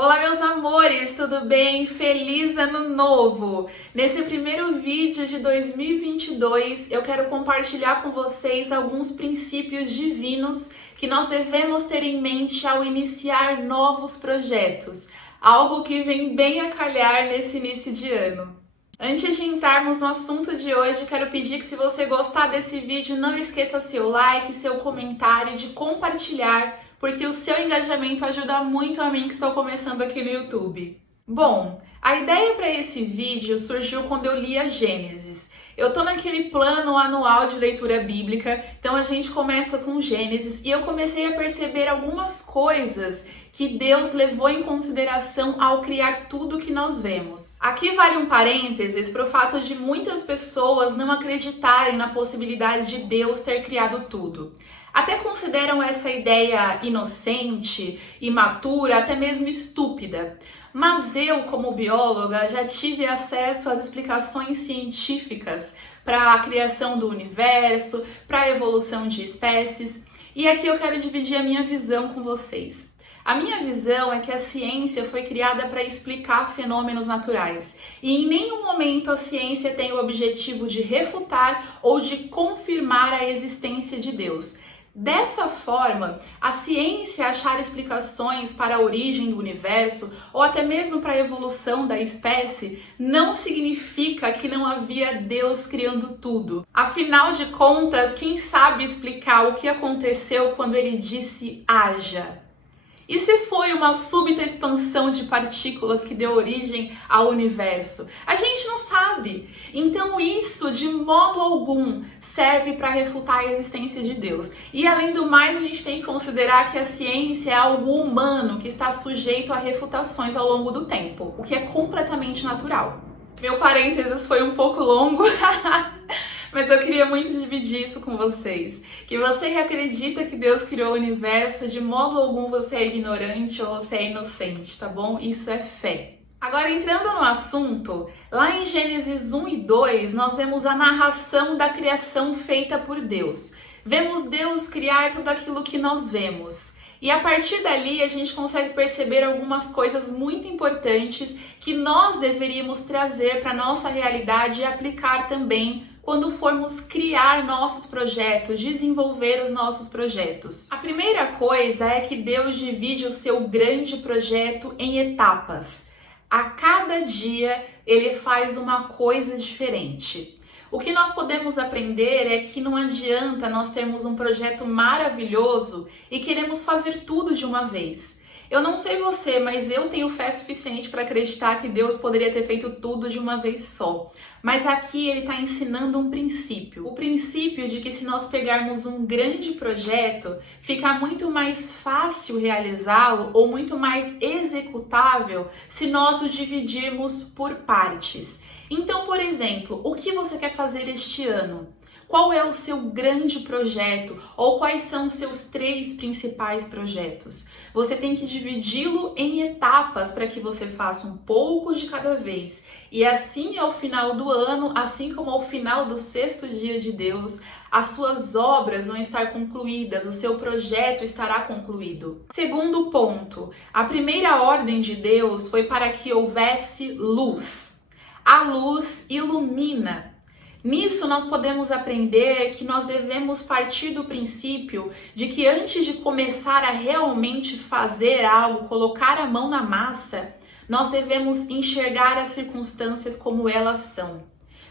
Olá, meus amores, tudo bem? Feliz Ano Novo! Nesse primeiro vídeo de 2022, eu quero compartilhar com vocês alguns princípios divinos que nós devemos ter em mente ao iniciar novos projetos, algo que vem bem a calhar nesse início de ano. Antes de entrarmos no assunto de hoje, quero pedir que, se você gostar desse vídeo, não esqueça seu like, seu comentário, de compartilhar, porque o seu engajamento ajuda muito a mim que estou começando aqui no YouTube. Bom, a ideia para esse vídeo surgiu quando eu li a Gênesis. Eu tô naquele plano anual de leitura bíblica, então a gente começa com Gênesis e eu comecei a perceber algumas coisas que Deus levou em consideração ao criar tudo que nós vemos. Aqui vale um parênteses para o fato de muitas pessoas não acreditarem na possibilidade de Deus ter criado tudo. Até consideram essa ideia inocente, imatura, até mesmo estúpida. Mas eu, como bióloga, já tive acesso às explicações científicas para a criação do universo, para a evolução de espécies, e aqui eu quero dividir a minha visão com vocês. A minha visão é que a ciência foi criada para explicar fenômenos naturais, e em nenhum momento a ciência tem o objetivo de refutar ou de confirmar a existência de Deus. Dessa forma, a ciência achar explicações para a origem do universo ou até mesmo para a evolução da espécie não significa que não havia Deus criando tudo. Afinal de contas, quem sabe explicar o que aconteceu quando ele disse haja? E se foi uma súbita expansão de partículas que deu origem ao universo? A gente não sabe. Então isso, de modo algum, serve para refutar a existência de Deus. E além do mais, a gente tem que considerar que a ciência é algo humano que está sujeito a refutações ao longo do tempo, o que é completamente natural. Meu parênteses foi um pouco longo, mas eu queria muito dividir isso com vocês. Que você que acredita que Deus criou o universo, de modo algum você é ignorante ou você é inocente, tá bom? Isso é fé. Agora, entrando no assunto, lá em Gênesis 1 e 2, nós vemos a narração da criação feita por Deus. Vemos Deus criar tudo aquilo que nós vemos. E a partir dali a gente consegue perceber algumas coisas muito importantes que nós deveríamos trazer para a nossa realidade e aplicar também quando formos criar nossos projetos, desenvolver os nossos projetos. A primeira coisa é que Deus divide o seu grande projeto em etapas. A cada dia ele faz uma coisa diferente. O que nós podemos aprender é que não adianta nós termos um projeto maravilhoso e queremos fazer tudo de uma vez. Eu não sei você, mas eu tenho fé suficiente para acreditar que Deus poderia ter feito tudo de uma vez só. Mas aqui ele está ensinando um princípio. O princípio de que, se nós pegarmos um grande projeto, fica muito mais fácil realizá-lo ou muito mais executável se nós o dividirmos por partes. Então, por exemplo, o que você quer fazer este ano? Qual é o seu grande projeto? Ou quais são os seus 3 principais projetos? Você tem que dividi-lo em etapas para que você faça um pouco de cada vez. E assim, ao final do ano, assim como ao final do 6º dia de Deus, as suas obras vão estar concluídas, o seu projeto estará concluído. Segundo ponto, a primeira ordem de Deus foi para que houvesse luz. A luz ilumina. Nisso nós podemos aprender que nós devemos partir do princípio de que, antes de começar a realmente fazer algo, colocar a mão na massa, nós devemos enxergar as circunstâncias como elas são.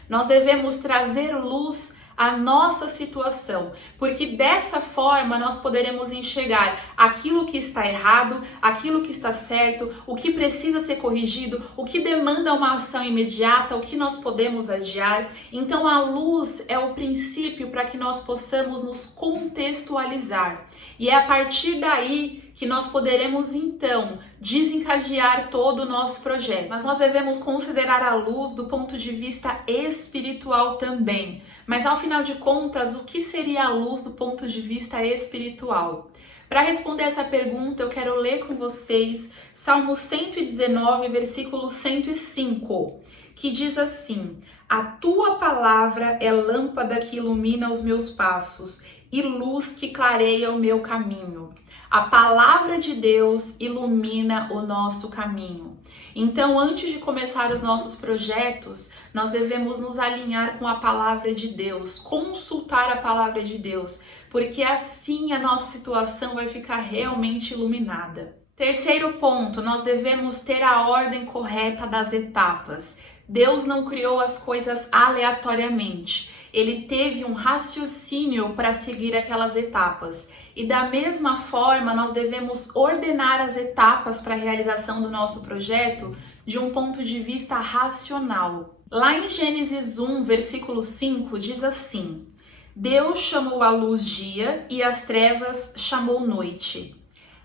Nós devemos trazer luz à nossa situação, porque dessa forma nós poderemos enxergar aquilo que está errado, aquilo que está certo, o que precisa ser corrigido, o que demanda uma ação imediata, o que nós podemos adiar. Então a luz é o princípio para que nós possamos nos contextualizar. E é a partir daí que nós poderemos então desencadear todo o nosso projeto. Mas nós devemos considerar a luz do ponto de vista espiritual também. Mas ao final de contas, o que seria a luz do ponto de vista espiritual? Para responder essa pergunta, eu quero ler com vocês Salmo 119, versículo 105, que diz assim: A tua palavra é lâmpada que ilumina os meus passos e luz que clareia o meu caminho. A palavra de Deus ilumina o nosso caminho. Então, antes de começar os nossos projetos, nós devemos nos alinhar com a palavra de Deus, consultar a palavra de Deus, porque assim a nossa situação vai ficar realmente iluminada. Terceiro ponto, nós devemos ter a ordem correta das etapas. Deus não criou as coisas aleatoriamente. Ele teve um raciocínio para seguir aquelas etapas. E da mesma forma, nós devemos ordenar as etapas para a realização do nosso projeto de um ponto de vista racional. Lá em Gênesis 1, versículo 5, diz assim: Deus chamou a luz dia e as trevas chamou noite.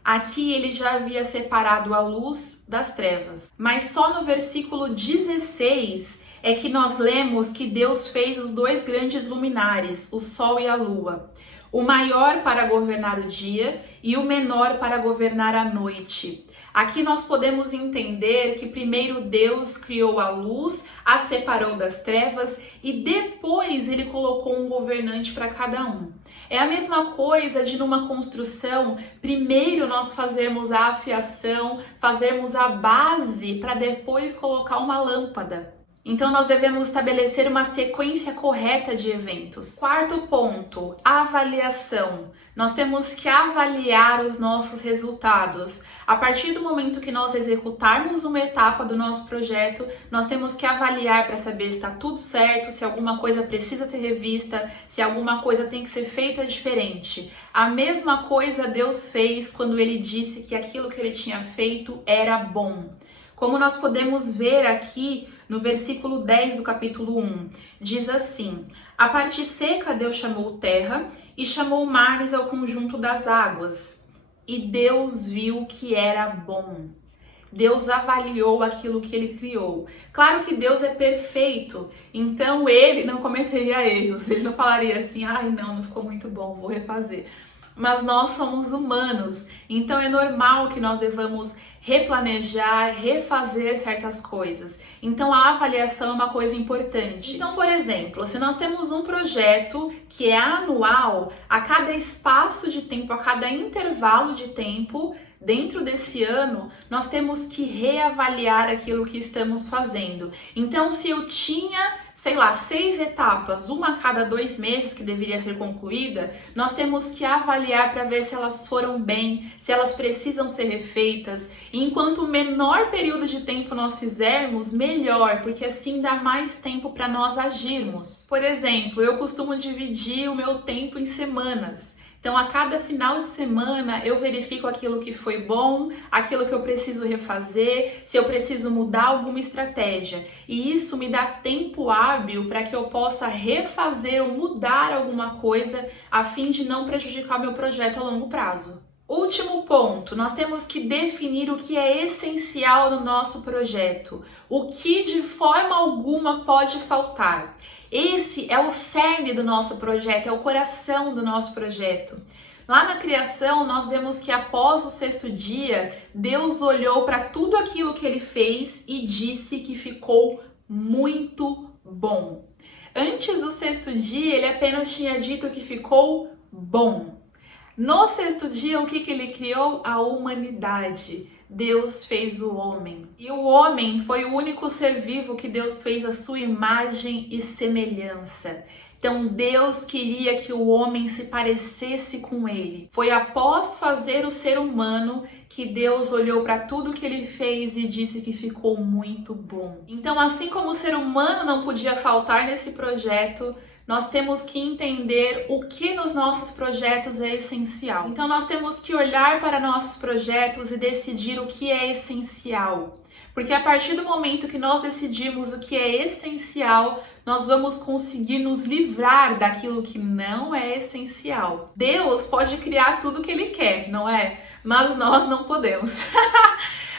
Aqui ele já havia separado a luz das trevas. Mas só no versículo 16 é que nós lemos que Deus fez os dois grandes luminares, o sol e a lua. O maior para governar o dia e o menor para governar a noite. Aqui nós podemos entender que primeiro Deus criou a luz, a separou das trevas e depois ele colocou um governante para cada um. É a mesma coisa de numa construção, primeiro nós fazermos a afiação, fazermos a base para depois colocar uma lâmpada. Então nós devemos estabelecer uma sequência correta de eventos. Quarto ponto, avaliação. Nós temos que avaliar os nossos resultados. A partir do momento que nós executarmos uma etapa do nosso projeto, nós temos que avaliar para saber se está tudo certo, se alguma coisa precisa ser revista, se alguma coisa tem que ser feita diferente. A mesma coisa Deus fez quando ele disse que aquilo que ele tinha feito era bom. Como nós podemos ver aqui no versículo 10 do capítulo 1, diz assim: A parte seca Deus chamou terra e chamou mares ao conjunto das águas. E Deus viu que era bom. Deus avaliou aquilo que ele criou. Claro que Deus é perfeito, então ele não cometeria erros. Ele não falaria assim, ai não ficou muito bom, vou refazer. Mas nós somos humanos, então é normal que nós devamos replanejar, refazer certas coisas. Então a avaliação é uma coisa importante. Então, por exemplo, se nós temos um projeto que é anual, a cada espaço de tempo, a cada intervalo de tempo, dentro desse ano, nós temos que reavaliar aquilo que estamos fazendo. Então, se eu tinha 6 etapas, uma a cada 2 meses que deveria ser concluída, nós temos que avaliar para ver se elas foram bem, se elas precisam ser refeitas. E enquanto menor período de tempo nós fizermos, melhor, porque assim dá mais tempo para nós agirmos. Por exemplo, eu costumo dividir o meu tempo em semanas. Então, a cada final de semana, eu verifico aquilo que foi bom, aquilo que eu preciso refazer, se eu preciso mudar alguma estratégia. E isso me dá tempo hábil para que eu possa refazer ou mudar alguma coisa a fim de não prejudicar meu projeto a longo prazo. Último ponto, nós temos que definir o que é essencial no nosso projeto, o que de forma alguma pode faltar. Esse é o cerne do nosso projeto, é o coração do nosso projeto. Lá na criação, nós vemos que após o 6º dia, Deus olhou para tudo aquilo que ele fez e disse que ficou muito bom. Antes do 6º dia, ele apenas tinha dito que ficou bom. No 6º dia, o que ele criou? A humanidade. Deus fez o homem. E o homem foi o único ser vivo que Deus fez a sua imagem e semelhança. Então Deus queria que o homem se parecesse com ele. Foi após fazer o ser humano que Deus olhou para tudo que ele fez e disse que ficou muito bom. Então, assim como o ser humano não podia faltar nesse projeto, nós temos que entender o que nos nossos projetos é essencial. Então nós temos que olhar para nossos projetos e decidir o que é essencial. Porque a partir do momento que nós decidimos o que é essencial, nós vamos conseguir nos livrar daquilo que não é essencial. Deus pode criar tudo o que ele quer, não é? Mas nós não podemos.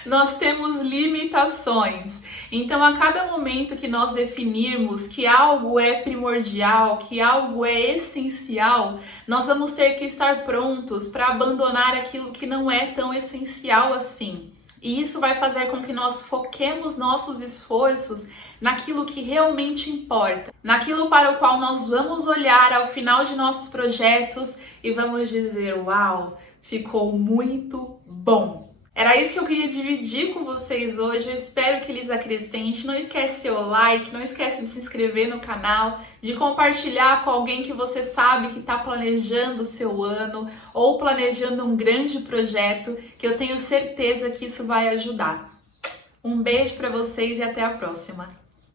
Nós temos limitações. Então, a cada momento que nós definirmos que algo é primordial, que algo é essencial, nós vamos ter que estar prontos para abandonar aquilo que não é tão essencial assim. E isso vai fazer com que nós foquemos nossos esforços naquilo que realmente importa, naquilo para o qual nós vamos olhar ao final de nossos projetos e vamos dizer, uau, ficou muito bom. Era isso que eu queria dividir com vocês hoje, eu espero que eles acrescentem. Não esquece seu like, não esquece de se inscrever no canal, de compartilhar com alguém que você sabe que está planejando o seu ano ou planejando um grande projeto, que eu tenho certeza que isso vai ajudar. Um beijo para vocês e até a próxima!